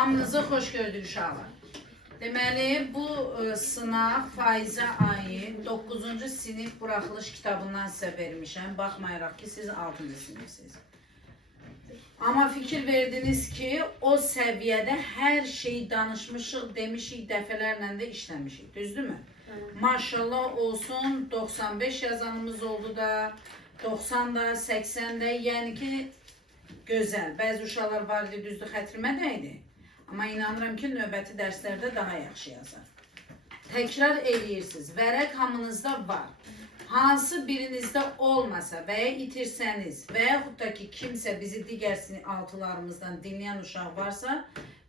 Hamınızı xoş gördük uşaqlar. Deməli, bu sınaq faizə ayı 9-cu sinif buraxılış kitabından sizə vermişəm. Baxmayaraq ki, siz 6-cı sinifsiniz. Amma fikir verdiniz ki, o səviyyədə hər şeyi danışmışıq, demişik, dəfələrlə də işləmişik. Düzdürmü? Maşallah olsun, 95 yazanımız oldu da, 90 da, 80 də, yəni ki, gözəl. Bəzi uşaqlar var idi, düzdür, xətrimə dəydi. Amma inanıram ki, növbəti dərslərdə daha yaxşı yazar. Təkrar eləyirsiniz. Vərəq hamınızda var. Hansı birinizdə olmasa və ya itirsəniz və yaxud da ki, kimsə bizi digər altılarımızdan dinləyən uşaq varsa,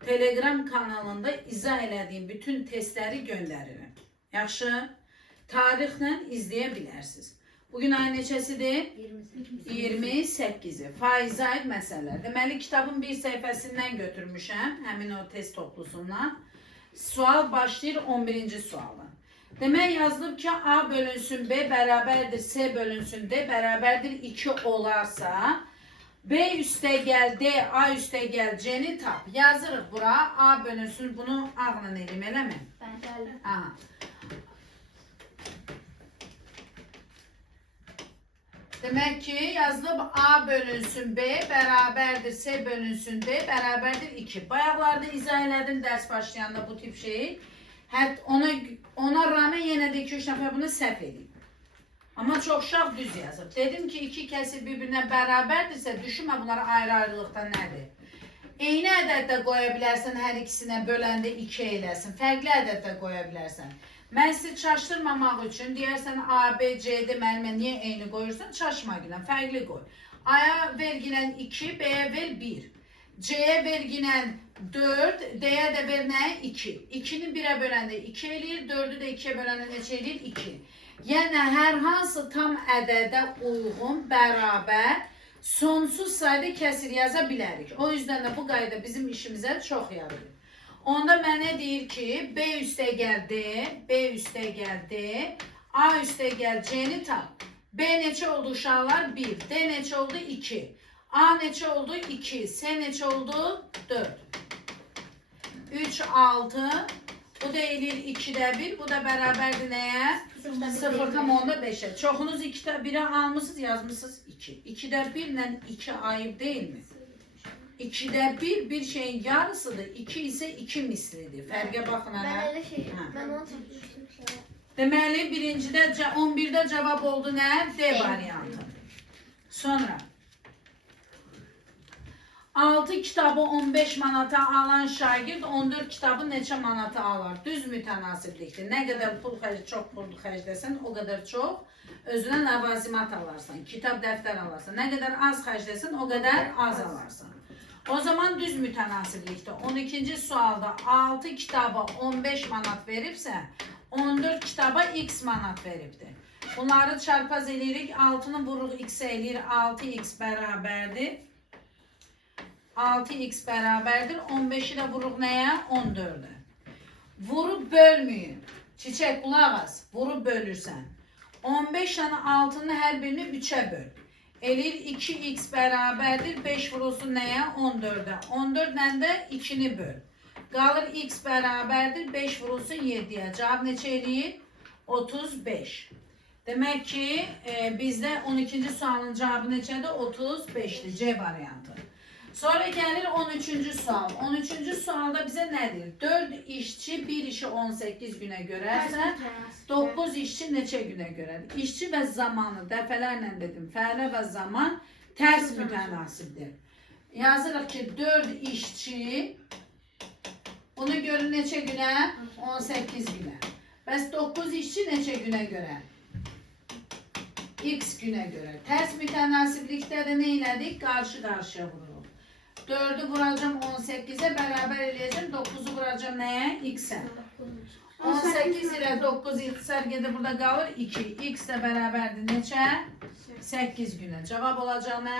Telegram kanalında izah elədiyim bütün testləri göndərirəm. Yaxşı? Tarixlə izləyə bilərsiniz. Bugün ay neçəsidir? 28-i. Faizə aid məsələlər. Deməli, kitabın bir səhifəsindən götürmüşəm, həmin o test toplusundan. Sual başlayır 11-ci sualdan. Demək yazılıb ki, A bölünsün B bərabərdir, C bölünsün D bərabərdir 2 olarsa, B üstəgəl D, A üstəgəl C-ni tap. Yazırıq bura, A bölünsün, bunu ağla eləyim, eləmi? Bəli. Aha. Demək ki, yazılıb A bölünsün B bərabərdir, C bölünsün D bərabərdir 2. Bayaqlarda izah elədim dərs başlayanda bu tip şeyi. Ona rağmen yenə də 2-3 nəfər bunu səhv edib. Amma çox uşaq düz yazıb. Dedim ki, iki kəsir bir-birinə bərabərdirsə, düşünmə bunlara ayrı-ayrılıqda nədir? Eyni ədəddə qoya bilərsən, hər ikisinə böləndə 2 eləsin. Fərqli ədəddə qoya bilərsən. Mən sizi çaşdırmamaq üçün deyərsən A, B, C deməlmə niyə eyni qoyursan? Çaşma gilən, fərqli qoy. A-ya verginən 2, B-yə ver 1. C-yə verginən 4, D-yə də ver nə? 2. 2-ni 1-ə böləndə 2 eləyir, 4-ü də 2-yə böləndə neçə eləyir? 2. Yəni, hər hansı tam ədədə uyğun, bərabər, sonsuz sayda kəsir yaza bilərik. O yüzden də bu qayda bizim işimizə çox yarayır. Onda mənə deyir ki, B üstəgəl D, B üstəgəl D, A üstəgəl C-ni tap. B neçə oldu uşaqlar? 1. D neçə oldu? 2. A neçə oldu? 2. C neçə oldu? 4. 3, 6. Bu da eləyir 2-də 1. Bu da bərabərdir nəyə? 0,5'e. Çoxunuz 2'də 1'e almışsınız, yazmışsınız 2. 2'də 1 ilə 2 ayıb değil mi? 2'də 1 bir şeyin yarısıdır, 2 ise 2 mislidir. Fərqə baxın hələ. Ben öyle şey, ben onu çekmiştim. Deməli, birincidə 11'də cavab oldu nə? D variantı. Sonra 6 kitabı 15 manata alan şagird 14 kitabı neçə manata alar? Düz mütənasiblikdir. Nə qədər pul çox pul xərcləsən, o qədər çox özünə ləvazimat alarsan. Kitab, dəftər alarsan. Nə qədər az xərcləsən, o qədər az alarsan. O zaman düz mütənasiblikdir. 12-ci sualda 6 kitaba 15 manat veribsə, 14 kitaba x manat veribdir. Bunları çarpaz eləyirik. 6'nı vuruq x-ə eləyir. 6x bərabərdir. 6x bərabərdir. 15'i də vuruq nəyə? 14'ə. Vurub bölməyin. Çiçək, qulaq as. Vurub bölürsən. 15 tane 6'nın hər birini 3'ə böl. Eləyir 2x bərabərdir. 5 vurulsun nəyə? 14'ə. 14 ilə də 2'ni böl. Qalır x bərabərdir. 5 vurulsun 7'yə. Cavab neçə eləyir? 35. Demək ki, bizdə 12-ci sualın cavabı neçədir? 35'dir. C variantı. Sonra gəlir 13-cü sual. 13-cü sualda bizə nə deyir? 4 işçi bir işi 18 günə görərsə, 9 işçi neçə günə görər? İşçi və zamanı dəfələrlə dedim. Fələ və zaman tərs mütənasibdir. Yazırıq ki, 4 işçi bunu görür neçə günə? 18 günə. Bəs 9 işçi neçə günə görər? X günə görər. Tərs mütənasiblikdə də nə elədik? Qarşı-qarşıya vururuq. 4'ü vuracağım 18'e beraber eləyəcəm. 9'u vuracağım nəyə? X'e. 18 ilə 9 ixtisar gedir, burada qalır 2. X də bərabərdir neçə? 8 günə. Cavab olacaq nə?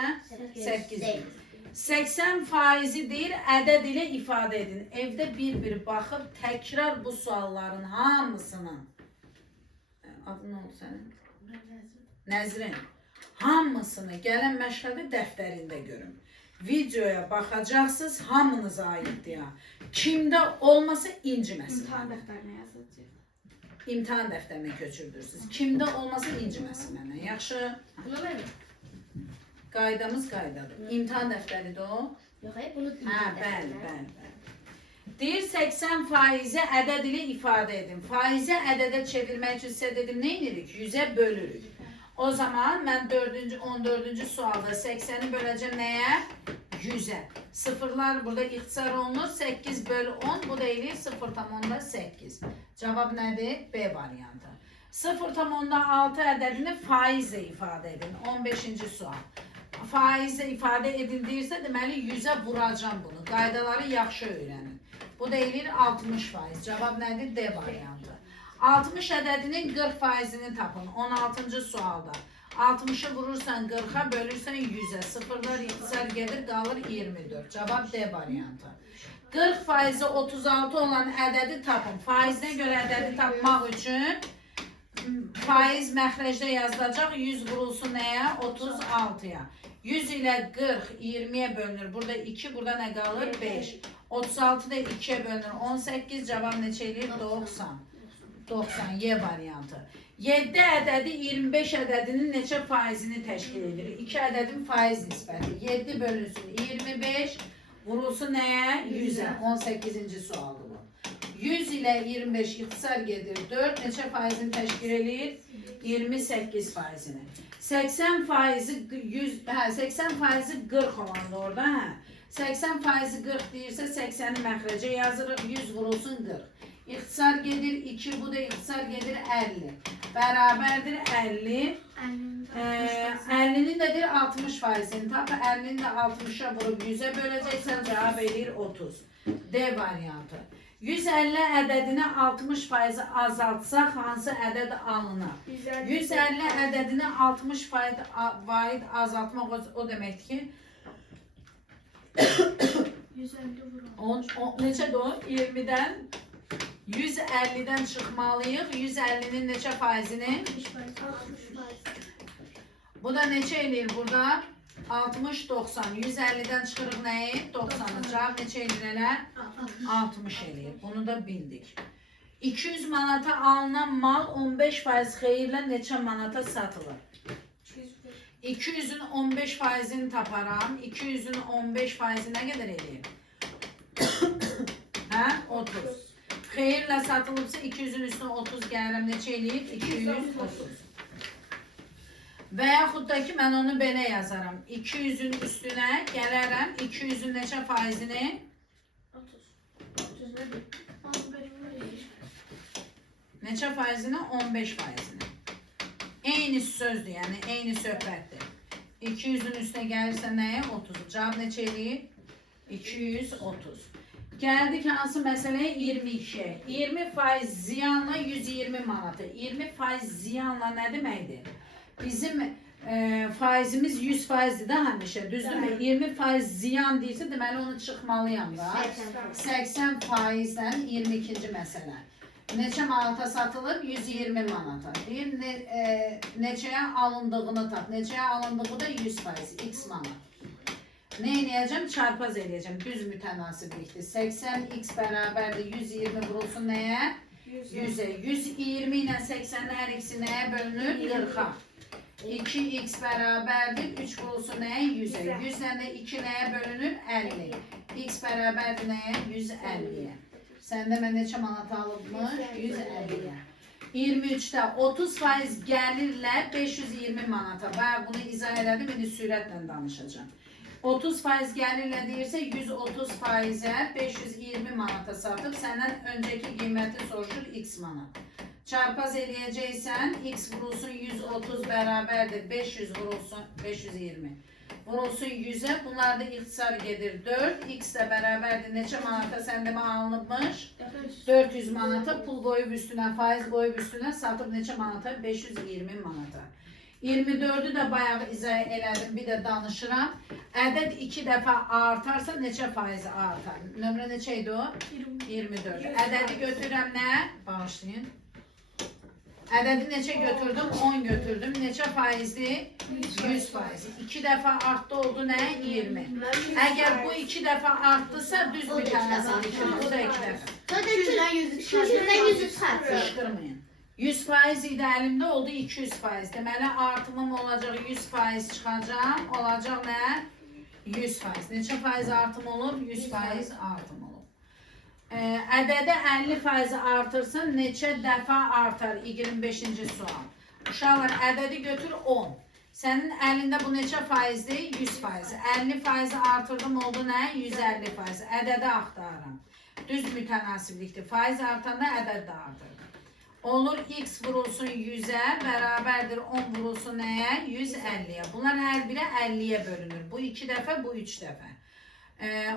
8 gün. 80% deyir, ədəd ilə ifadə edin. Evdə bir-bir baxıb təkrar bu sualların hamısının. Adın nə oldu sənin? Nəzrin. Hamısını gələn məşğələ dəftərində görün. videoya baxacaqsınız, hamınıza aiddir ya. Kimdə olmasa inciməsin. İmtahan dəftərinə yazacağıq. İmtahan dəftərinə köçürdürsünüz. Kimdə olmasa inciməsin məndən. Yaxşı? Bunu verin. Qaydamız qaydadır. İmtahan dəftəridir o. Yox, bunu Hə, bəli. Deyir 80% ədəd ilə ifadə edin. Faizi ədədə çevirmək üçün sizə dedim, nə edirik? 100-ə bölürük. O zaman mən 14-cü sualda 80-i böləcəm nəyə? 100-ə. Sıfırlar burada ixtisar olunur. 8 bölü 10, bu da eləyir 0,8. Cavab nədir? B variantı. 0,6 ədədini faizlə ifadə edin. 15-ci sual. Faizlə ifadə edildirsə, deməli 100-ə vuracam bunu. Qaydaları yaxşı öyrənin. Bu da eləyir 60%. Cavab nədir? D variantı. 60 ədədinin 40%-ni tapın. 16-cı sualda. 60'ı vurursan 40'a, bölürsen 100'e. Sıfırlar ixtisar gelir, qalır 24. Cavab D variantı. 40 faizi 36 olan ədədi tapın. Faizinə görə ədədi tapmaq üçün faiz məxrəcdə yazılacaq. 100 vurulsun nəyə? 36'ya. 100 ilə 40 20'ye bölünür. Burada 2, burada nə qalır? 5. 36 da 2'ye bölünür. 18, cavab neçə eləyir? 90. 90 Y variantı. 7 ədədi 25 ədədinin neçə faizini təşkil edir? 2 ədədin faiz nisbəti. 7 bölünsün 25, vurulsun nəyə? 100'ə. 18-ci sualdır bu. 100 ilə 25 ixtisar gedir 4. Neçə faizini təşkil edir? 28 faizini. 80 faizi 40 olanda orada. 80 faizi 40 deyirsə 80'i məxrəcə yazırıq. 100 vurulsun 40. İxtisar gedir 2, bu da ixtisar gedir 50. Bərabərdir 50. 50'nin nedir? 60 faizini tap. 50'ni de 60'a vurup 100'e böleceksen cevap edir 30. D variantı. 150 ədədini 60 faizi azaltsaq hansı ədəd alınır? 150 ədədini 60 faiz azaltmaq o deməkdir ki 150 vurun. Neçədir o? 20'den 150'den çıxmalıyıq. 150'nin neçə faizini? 60%. Bu da neçə eləyir burada? 60-90. 150'den çıxırıq nəyi? 90'ı. Cavab neçə eləyir elə? 60 eləyir. Bunu da bildik. 200 manata alınan mal 15% xeyirlə neçə manata satılır? 200'ün 15 faizini taparam. 200'ün 15 faizi nə qədər eləyir? Hə? 30. Xeyirlə satılıbsa 200'ün üstüne 30 gəlirəm. Neçə eləyir? 230. Və yaxud da ki, mən onu belə yazaram. 200'ün üstünə gələrəm. 200'ün neçə faizini? 30 nedir? 15. Neçə faizini? 15 faizini. Eyni sözdür, yəni eyni söhbətdir. 200'ün üstünə gəlirsə nəyə? 30. Cavab neçə eləyir? 230. Gəldik hansı məsələyə? 22'ye. 20% ziyanla 120 manatı. 20% ziyanla nə deməkdir? Bizim faizimiz 100%'dir də həmişə, düzdürmü? 20% ziyan deyirsə, deməli onu çıxmalıyam da. 80%'dən 22-ci məsələ. Neçə manata satılıb? 120 manata. Deyir, neçəyə alındığını tap. Neçəyə alındığı da 100%, x manat. Ne eləyəcəm? Çarpaz eləyəcəm. Düz mütənasiblikdir. 80x bərabərdir 120 vurulsun nəyə? 100'ə. 120 ilə 80'in hər ikisi nəyə bölünür? 40'a. 2x bərabərdir 3 vurulsun nəyə? 100'ə. 100 ilə də 2 nəyə bölünür? 50. X bərabərdir nəyə? 150'yə. Səndə mən neçə manat alıbmış? 150'yə. 23'də 30% gəlirlə 520 manata. Bayağı bunu izah elədim, indi sürətlə danışacağım. 30% gəlirlə deyirsə 130%'ə 520 manata satıb səndən öncəki qiyməti soruşur x manat. Çarpaz eləyəcəksən x vurulsun 130 bərabərdir 500 vurulsun 520. Vurulsun 100'ə, bunlarda ixtisar gedir 4, x də bərabərdir neçə manata səndəmə alınıbmış? 400 manata pul qoyub üstünə, faiz qoyub üstünə satıb neçə manata? 520 manata. 24'ü də bayağı izah elədim, bir də danışıram. Ədəd 2 dəfə artarsa neçə faizi artar? Nömrə neçə idi o? 24. Ədədi götürürəm nə? Bağışlayın. Ədədi neçə götürdüm? 10 götürdüm. Neçə faizli? 100 faiz. 2 dəfə artdı oldu nə? 20. Əgər bu 2 dəfə artdısa düz bir tənəsidir. Bu da 2 dəfə. Zaten 200'den 100 çıkartıyor. Qışqırmayın. 100 faiz idi əlimdə oldu 200 faiz. Deməli artımım olacaq 100 faiz çıxacaq. Olacaq nə? 100 faiz. Neçə faiz artım olur? 100 faiz artım olur. Ədədə 50 faizi artırsın, neçə dəfə artar? 25-ci sual. Uşaqlar, ədədi götür 10. Sənin əlində bu neçə faizdir? 100 faiz. 50 faizi artırdım oldu nə? 150 faiz. Ədədi axtarıram. Düz mütənasiblikdir. Faiz artanda ədəd də artır. Olur x vurulsun 100'ə bərabərdir 10 vurulsun nəyə? 150'yə. Bunlar hər biri 50'yə bölünür. Bu 2 dəfə, bu 3 dəfə.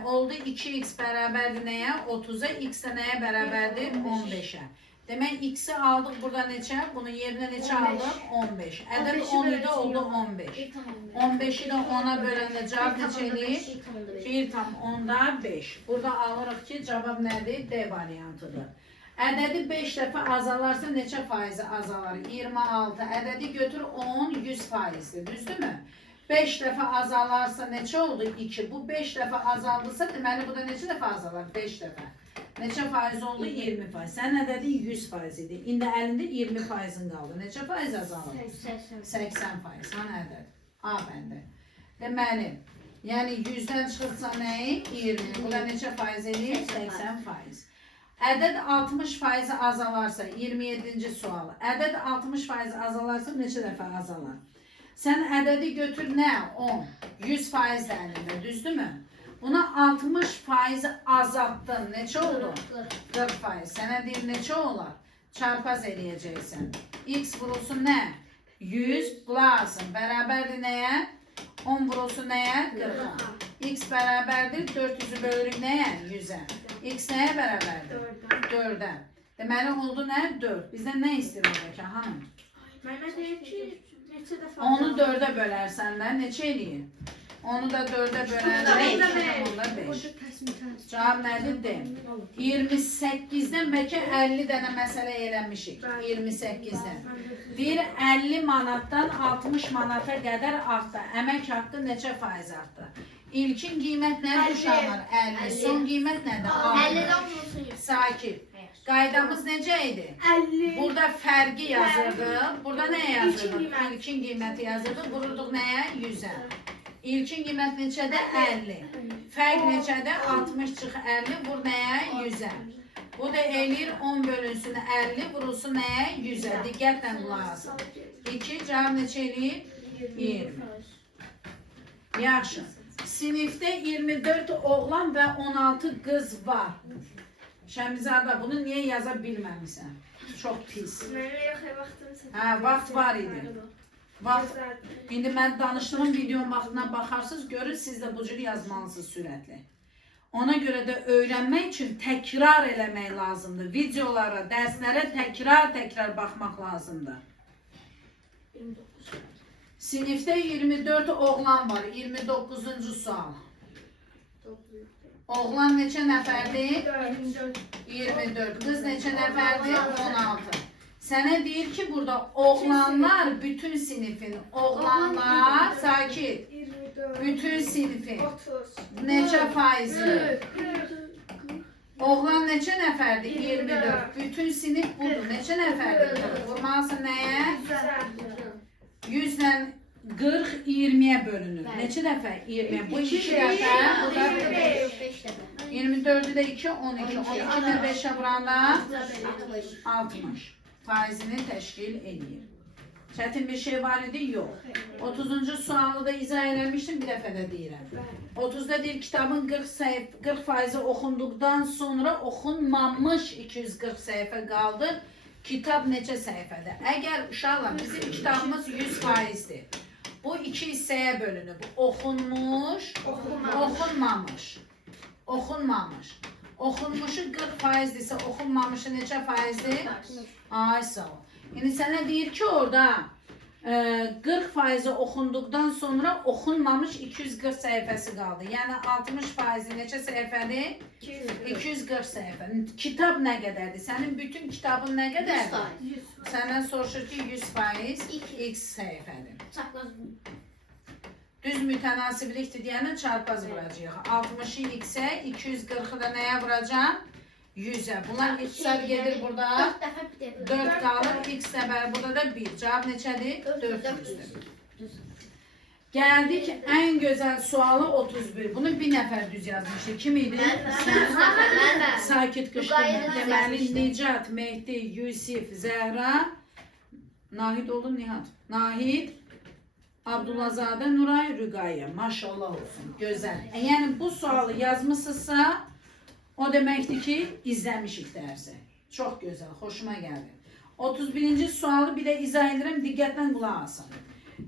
Oldu 2x bərabərdir nəyə? 30'a. X də nəyə bərabərdir? 15'ə. Demək x'i aldıq burada neçə? Bunun yerinə neçə aldıq? 15. Ədəd 10 idi oldu 15. 15'i də 10'a böləndə cavab neçə eləyir? 1,5. Burada alırıq ki cavab nədir? D variantıdır. Ədədi 5 dəfə azalarsa neçə faizi azalar? 26. Ədədi götür 10, 100 faizdir. Düzdürmü? 5 dəfə azalarsa neçə oldu? 2. Bu 5 dəfə azaldısa deməli bu da neçə dəfə azalar? 5 dəfə. Neçə faiz oldu? 20 faiz. Sən ədədin 100 faiz idi. İndi əlində 20 faizin qaldı. Neçə faiz azalır? 80 faiz. Hanı ədəd? A bəndə. Deməli, yəni 100'dən çıxırsa nəyi? 20. Bu da neçə faiz edir? 80 faiz. Ədəd 60 faizi azalarsa, 27-ci sual. Ədəd 60 faizi azalarsa neçə dəfə azalar? Sən ədədi götür nə? 10. 100 faiz də əlində, düzdürmü? Buna 60 faizi azaltdın. Neçə oldu? 40 faiz. Sənə deyir neçə olar? Çarpaz eləyəcəksən. X vurulsun nə? 100 bulasın. Bərabərdir nəyə? 10 vurulsun nəyə? 40'a. X bərabərdir 400'ü bölürük nəyə? 100'ə. X nəyə bərabərdir? 4'ə. Deməli oldu nə? 4. Bizdən nə istəyir oradakı hanım? Mənə deyir ki, neçə dəfə Onu 4'ə bölərsən də neçə eləyir? Onu da 4'ə bölərsən onda 5. Cavab nədir? D. 28'dən bəlkə 50 dənə məsələ eləmişik. 28'dən. Deyir 50 manatdan 60 manata qədər artdı. Əmək haqqı neçə faiz artdı? İlkin qiymət nədir uşaqlar? 50. Son qiymət nədir? 50'den vurulsun 100. Sakit. Qaydamız necə idi? 50. Burada fərqi yazırdıq. Burada nə yazırdıq? İlkin qiyməti yazırdıq. Vururduq nəyə? 100'ə. İlkin qiymət neçədə? 50. Fərq neçədə? 60 çıx 50. Vur nəyə? 100'ə. Bu da eləyir 10 bölünsün 50. Vurulsun nəyə? 100'ə. Diqqətlə qulaq asın. 2 cavab neçə eləyir? 20. Yaxşı. Sinifdə 24 oğlan və 16 qız var. Şəmizada bunu niyə yaza bilməmisən? Çox pis. Mənə yox, vaxtım Hə, vaxt var idi. Vaxt. İndi mən danışdığım videonun vaxtına baxarsınız, görür siz də bu cür yazmalısınız sürətli. Ona görə də öyrənmək üçün təkrar eləmək lazımdır. Videolara, dərslərə təkrar baxmaq lazımdır. Sinifdə 24 oğlan var. 29-cu sual. Oğlan neçə nəfərdir? 24. Qız neçə nəfərdir? 16. Sənə deyir ki, burada oğlanlar bütün sinifin. Oğlanlar, sakit. 24. Bütün sinifin. 30. Neçə faizi? Oğlan neçə nəfərdir? 24. Bütün sinif budur. Neçə nəfərdir? Vurmalısın nəyə? 100 ilə 40 20'ye bölünür. Neçə dəfə? 20'ye. Bu 2 dəfə, bu da 5 dəfə. 24'ü də 2, 12. 12 ilə 5'ə vuranda 60 faizini təşkil edir. Çətin bir şey var idi? Yox. 30-cu sualı da izah eləmişdim, bir dəfə də deyirəm. 30'da deyir kitabın 40 faizi oxunduqdan sonra oxunmamış 240 səhifə qaldı. Kitab neçə səhifədə? Əgər uşaqlar bizim kitabımız 100 faizdir. Bu 2 hissəyə bölünüb. Oxunmuş, oxunmamış. Oxunmamış. Oxunmuşu 40 faizdirsə, oxunmamışı neçə faizdir? Ay sağ ol. Yəni sənə deyir ki orada 40 faizi oxunduqdan sonra oxunmamış 240 səhifəsi qaldı. Yəni 60 faizi neçə səhifədir? 240 240 səhifə. Kitab nə qədərdir? Sənin bütün kitabın nə qədərdir? 100%. Səndən soruşur ki, 100% İki. x səhifədir. Çapraz. Düz mütənasiblikdir deyəndə çarpaz vuracağıq. 60-ı x-ə, 240-ı da nəyə vuracaq? 100-ə. Bunlar ixtisar gedir burada. 4 dəfə bir dəfə. 4 qalır, x nəbər burada da 1. Cavab neçədir? 400-dür. Gəldik ən gözəl sualı 31. Bunu bir nəfər düz yazmışdı. Kim idi? Mən. Sakit qışqırma. Müqayisə Deməli, yazmışdı. Nicat, Mehdi, Yusif, Zəhra, Nahid oldu Nihat. Nahid, Abdullazadə, Nuray, Rüqayyə. Maşallah olsun. Gözəl. Yəni bu sualı yazmısınızsa, o deməkdir ki, izləmişik dərsi. Çox gözəl, xoşuma gəldi. 31-ci sualı bir də izah edirəm, diqqətlə qulaq asın.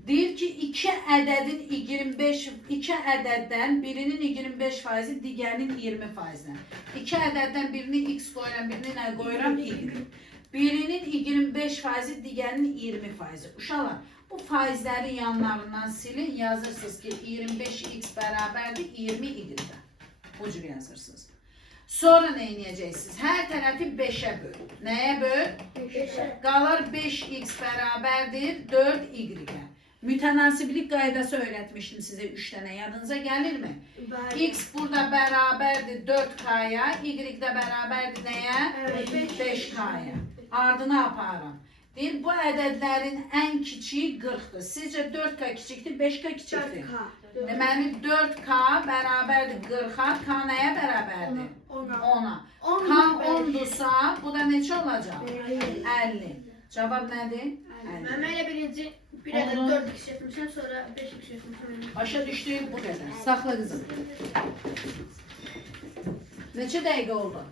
Deyir ki, iki ədəddən birinin 25%, digərinin 20%. İki ədəddən birini x qoyuram, birini nə qoyuram? Y. Birinin 25%, digərinin 20%. Uşaqlar, bu faizləri yanlarından silin, yazırsınız ki, 25x bərabərdir 20y-də. Bu cür yazırsınız. Sonra nə edəcəksiniz? Hər tərəfi 5-ə böl. Nəyə böl? Qalır 5x bərabərdir 4y-ə. Mütənasiblik qaydası öyrətmişdim sizə 3 dənə. Yadınıza gəlirmi? X burada bərabərdir 4k-ya, y də bərabərdir nəyə? 5k-ya. Ardına aparın. Deyir, bu ədədlərin ən kiçiyi 40-dır. Sizcə 4k kiçikdir, 5k kiçikdir? Deməli 4k bərabərdir 40-a, k nəyə bərabərdir? 10-a. K 10-dursa, bu da neçə olacaq? 50. Cavab nədir? 50. Mən elə birinci bir ədəd 4x yapmışam, sonra 5x yapmışam. Başa düşdük bu qədər. Saxla qızım. Neçə dəqiqə oldu?